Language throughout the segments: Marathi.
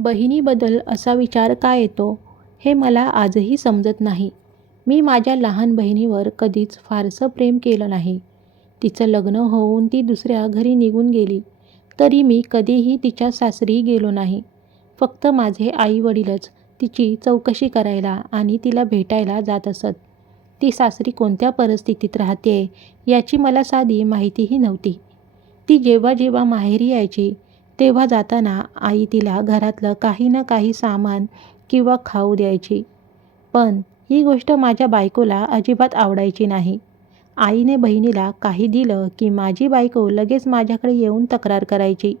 बहिणीबद्दल असा विचार का येतो हे मला आजही समजत नाही. मी माझ्या लहान बहिणीवर कधीच फारसं प्रेम केलं नाही. तिचं लग्न होऊन ती दुसऱ्या घरी निघून गेली तरी मी कधीही तिच्या सासरी गेलो नाही. फक्त माझे आई-वडीलच तिची चौकशी करायला आणि तिला भेटायला जात असत. ती सासरी कोणत्या परिस्थितीत राहते याची मला साधी माहितीही नव्हती. ती जेव्हा जेव्हा माहेरी यायची तेव्हा जाताना आई तिला घरातलं काही ना काही सामान किंवा खाऊ द्यायची. पण ही गोष्ट माझ्या बायकोला अजिबात आवडायची नाही. आईने बहिणीला काही दिलं की माझी बायको लगेच माझ्याकडे येऊन तक्रार करायची.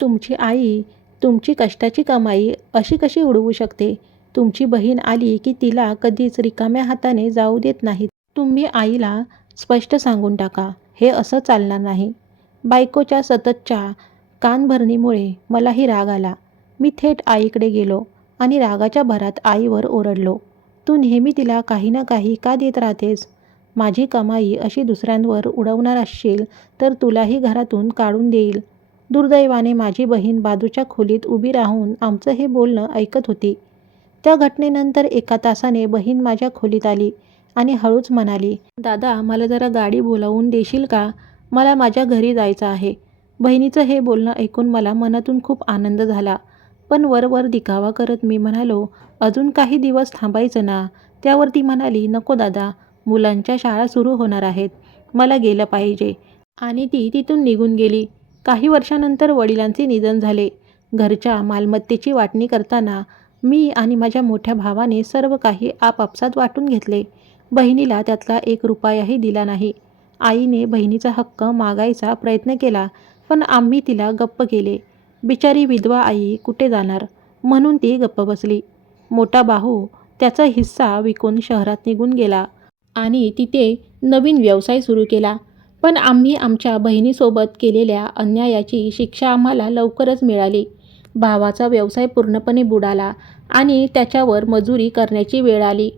तुमची आई तुमची कष्टाची कमाई अशी कशी उडवू शकते? तुमची बहीण आली की तिला कधीच रिकाम्या हाताने जाऊ देत नाहीत. तुम्ही आईला स्पष्ट सांगून टाका, हे असं चालणार नाही. बायकोच्या सततच्या कानभरणीमुळे मलाही राग आला. मी थेट आईकडे गेलो आणि रागाच्या भरात आईवर ओरडलो. तू नेहमी तिला काही ना काही का देत राहतेस? माझी कमाई अशी दुसऱ्यांवर उडवणार असशील तर तुलाही घरातून काढून देईल. दुर्दैवाने माझी बहीण बाजूच्या खोलीत उभी राहून आमचं हे बोलणं ऐकत होती. त्या घटनेनंतर 1 तासाने बहीण माझ्या खोलीत आली आणि हळूच म्हणाली, दादा मला जरा गाडी बोलावून देशील का? मला माझ्या घरी जायचं आहे. बहिणीचं हे बोलणं ऐकून मला मनातून खूप आनंद झाला. पण वरवर दिखावा करत मी म्हणालो, अजून काही दिवस थांबायचं ना? त्यावर ती म्हणाली, नको दादा, मुलांच्या शाळा सुरू होणार आहेत. मला गेलं पाहिजे. आणि ती तिथून निघून गेली. काही वर्षानंतर वडिलांचे निधन झाले. घरच्या मालमत्तेची वाटणी करताना मी आणि माझ्या मोठ्या भावाने सर्व काही आपापसात वाटून घेतले. बहिणीला त्यातला 1 रुपयाही दिला नाही. आईने बहिणीचा हक्क मागायचा प्रयत्न केला पण आम्ही तिला गप्प केले. बिचारी विधवा आई कुठे जाणार म्हणून ती गप्प बसली. मोठा भाऊ त्याचा हिस्सा विकून शहरात निघून गेला आणि तिथे नवीन व्यवसाय सुरू केला. पण आम्ही आमच्या बहिणीसोबत केलेल्या अन्यायाची शिक्षा आम्हाला लवकरच मिळाली. भावाचा व्यवसाय पूर्णपणे बुडाला आणि त्याच्यावर मजुरी करण्याची वेळ आली.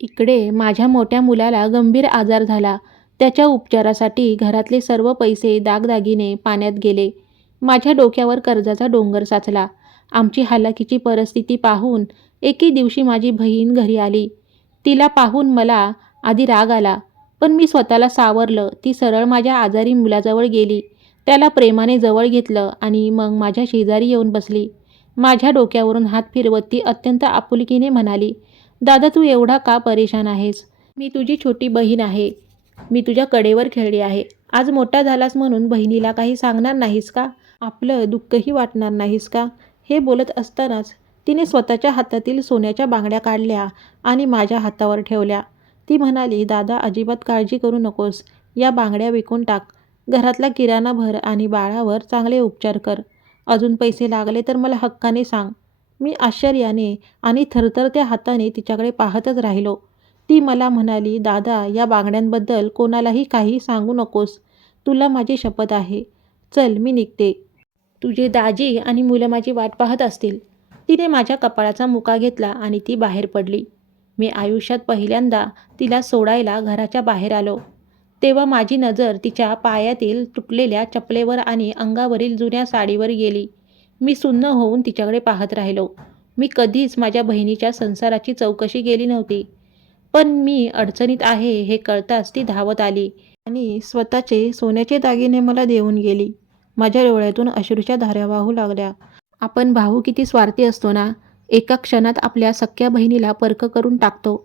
इकडे माझ्या मोठ्या मुलाला गंभीर आजार झाला. त्याच्या उपचारासाठी घरातले सर्व पैसे दागदागिने पाण्यात गेले. माझ्या डोक्यावर कर्जाचा डोंगर साचला. आमची हालाकीची परिस्थिती पाहून एके दिवशी माझी बहीण घरी आली. तिला पाहून मला आधी राग आला पण मी स्वतःला सावरलं. ती सरळ माझ्या आजारी मुलाजवळ गेली. त्याला प्रेमाने जवळ घेतलं आणि मग माझ्या शेजारी येऊन बसली. माझ्या डोक्यावरून हात फिरवत ती अत्यंत आपुलकीने म्हणाली, दादा तू एवढा का परेशान आहेस? मी तुझी छोटी बहीण आहे. मी तुझ्या कडेवर खेळली आहे. आज मोठा झालास म्हणून बहिणीला काही सांगणार नाहीस का? आपलं दुःखही वाटणार नाहीस का? हे बोलत असतानाच तिने स्वतःच्या हातातील सोन्याच्या बांगड्या काढल्या आणि माझ्या हातावर ठेवल्या. ती म्हणाली, दादा अजिबात काळजी करू नकोस. या बांगड्या विकून टाक. घरातला किराणा भर आणि बाळावर चांगले उपचार कर. अजून पैसे लागले तर मला हक्काने सांग. मी आश्चर्याने आणि थरथरत्या हाताने तिच्याकडे पाहतच राहिलो. ती मला म्हणाली, दादा या बांगड्यांबद्दल कोणालाही काही सांगू नकोस. तुला माझी शपथ आहे. चल मी निघते. तुझे दाजी आणि मुलं माझी वाट पाहत असतील. तिने माझ्या कपाळाचा मुका घेतला आणि ती बाहेर पडली. मी आयुष्यात पहिल्यांदा तिला सोडायला घराच्या बाहेर आलो. तेव्हा माझी नजर तिच्या पायातील तुटलेल्या चपलेवर आणि अंगावरील जुन्या साडीवर गेली. मी सुन्न होऊन तिच्याकडे पाहत राहिलो. मी कधीच माझ्या बहिणीच्या संसाराची चौकशी केली नव्हती. पण मी अडचणीत आहे हे कळताच ती धावत आली आणि स्वतःचे सोन्याचे दागिने मला देऊन गेली. माझ्या डोळ्यातून अश्रूच्या धारा वाहू लागल्या. आपण भाऊ किती स्वार्थी असतो ना? एका क्षणात आपल्या सख्ख्या बहिणीला परक करून टाकतो.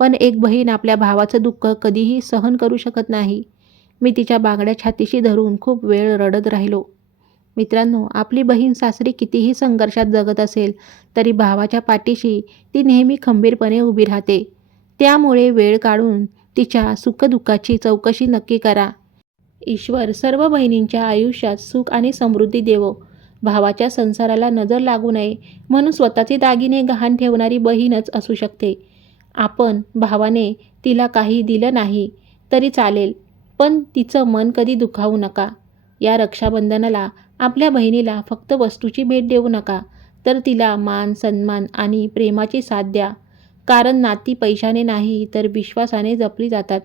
पण एक बहीण आपल्या भावाचं दुःख कधीही सहन करू शकत नाही. मी तिच्या बांगड्या छातीशी धरून खूप वेळ रडत राहिलो. मित्रांनो, आपली बहीण सासरी कितीही संघर्षात जगत असेल तरी भावाच्या पाठीशी ती नेहमी खंबीरपणे उभी राहते. त्यामुळे वेळ काढून तिच्या सुखदुःखाची चौकशी नक्की करा. ईश्वर सर्व बहिणींच्या आयुष्यात सुख आणि समृद्धी देवो. भावाच्या संसाराला नजर लागू नये म्हणून स्वतःचे दागिने गहाण ठेवणारी बहीणच असू शकते. आपण भावाने तिला काही दिलं नाही तरी चालेल पण तिचं मन कधी दुखावू नका. या रक्षाबंधनाला आपल्या बहिणीला फक्त वस्तूची भेट देऊ नका तर तिला मान, सन्मान आणि प्रेमाची साथ द्या. कारण नाती पैशाने नाही तर विश्वासाने जपली जातात.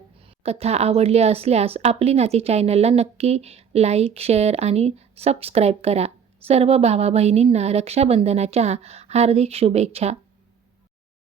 कथा आवडली असल्यास आपली नाती चॅनलला नक्की लाईक, शेअर आणि सबस्क्राईब करा. सर्व भावा बहिणींना रक्षाबंधनाच्या हार्दिक शुभेच्छा.